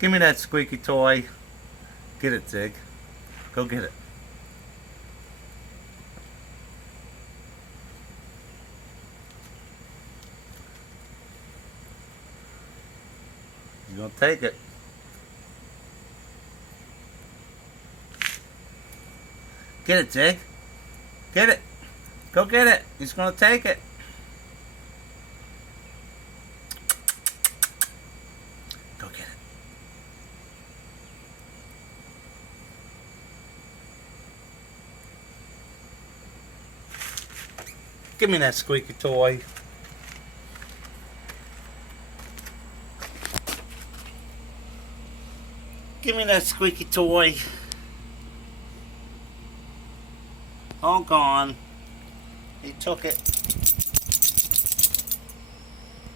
Give me that squeaky toy. Get it, Zig. Go get it. You gonna take it. Get it, Zig. Get it. Go get it. He's gonna take it. Go get it. Give me that squeaky toy. Give me that squeaky toy. All gone. He took it.